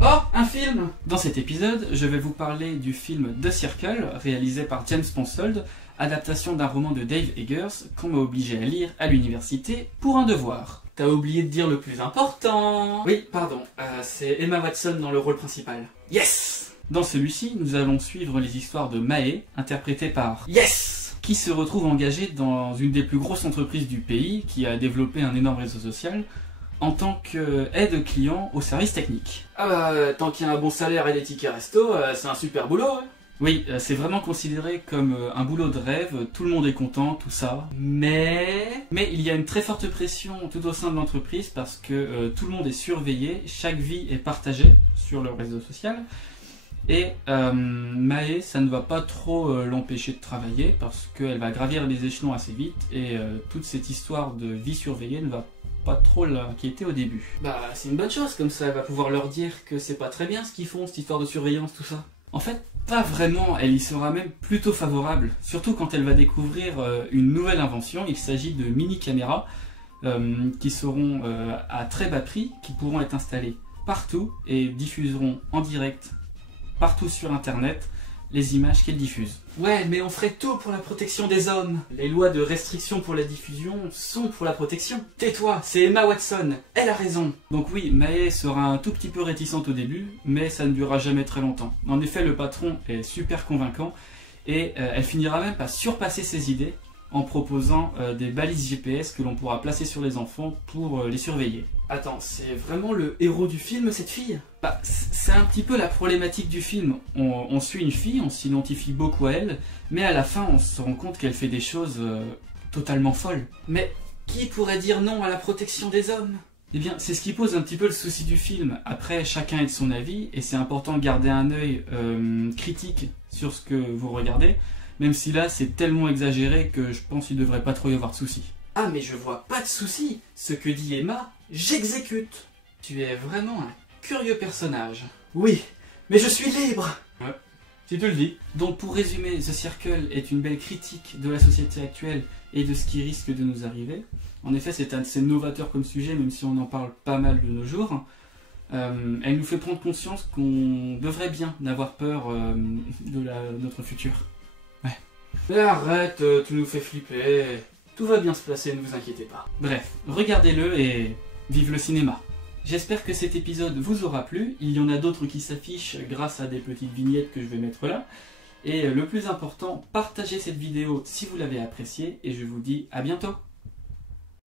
Oh, un film! Dans cet épisode, je vais vous parler du film The Circle, réalisé par James Ponsoldt, adaptation d'un roman de Dave Eggers qu'on m'a obligé à lire à l'université pour un devoir. T'as oublié de dire le plus important! Oui, pardon, c'est Emma Watson dans le rôle principal. Yes! Dans celui-ci, nous allons suivre les histoires de Mae, interprétée par Yes! Qui se retrouve engagée dans une des plus grosses entreprises du pays, qui a développé un énorme réseau social, en tant qu'aide client au service technique. Ah bah, tant qu'il y a un bon salaire et des tickets resto, c'est un super boulot, hein. Oui, c'est vraiment considéré comme un boulot de rêve, tout le monde est content, tout ça. Mais il y a une très forte pression tout au sein de l'entreprise parce que tout le monde est surveillé, chaque vie est partagée sur le réseau social. Et Mae, ça ne va pas trop l'empêcher de travailler parce qu'elle va gravir les échelons assez vite et toute cette histoire de vie surveillée ne va pas trop l'inquiéter au début. Bah c'est une bonne chose, comme ça elle va pouvoir leur dire que c'est pas très bien ce qu'ils font, cette histoire de surveillance, tout ça. En fait, pas vraiment, elle y sera même plutôt favorable, surtout quand elle va découvrir une nouvelle invention. Il s'agit de mini-caméras qui seront à très bas prix, qui pourront être installées partout et diffuseront en direct partout sur internet les images qu'elle diffuse. Ouais, mais on ferait tout pour la protection des hommes. Les lois de restriction pour la diffusion sont pour la protection. Tais-toi, c'est Emma Watson, elle a raison. Donc oui, Mae sera un tout petit peu réticente au début, mais ça ne durera jamais très longtemps. En effet, le patron est super convaincant et elle finira même par surpasser ses idées en proposant des balises GPS que l'on pourra placer sur les enfants pour les surveiller. Attends, c'est vraiment le héros du film, cette fille? Bah, c'est un petit peu la problématique du film. On suit une fille, on s'identifie beaucoup à elle, mais à la fin, on se rend compte qu'elle fait des choses totalement folles. Mais qui pourrait dire non à la protection des hommes? Eh bien, c'est ce qui pose un petit peu le souci du film. Après, chacun est de son avis, et c'est important de garder un œil critique sur ce que vous regardez, même si là, c'est tellement exagéré que je pense qu'il ne devrait pas trop y avoir de soucis. Ah, mais je vois pas de soucis. Ce que dit Emma, j'exécute. Tu es vraiment un curieux personnage. Oui, mais je suis libre. Ouais, si tu le dis. Donc pour résumer, The Circle est une belle critique de la société actuelle et de ce qui risque de nous arriver. En effet, c'est assez novateur comme sujet, même si on en parle pas mal de nos jours. Elle nous fait prendre conscience qu'on devrait bien n'avoir peur de notre futur. Ouais. Mais arrête, tu nous fais flipper. Tout va bien se passer, ne vous inquiétez pas. Bref, regardez-le et vive le cinéma. J'espère que cet épisode vous aura plu. Il y en a d'autres qui s'affichent grâce à des petites vignettes que je vais mettre là. Et le plus important, partagez cette vidéo si vous l'avez appréciée et je vous dis à bientôt.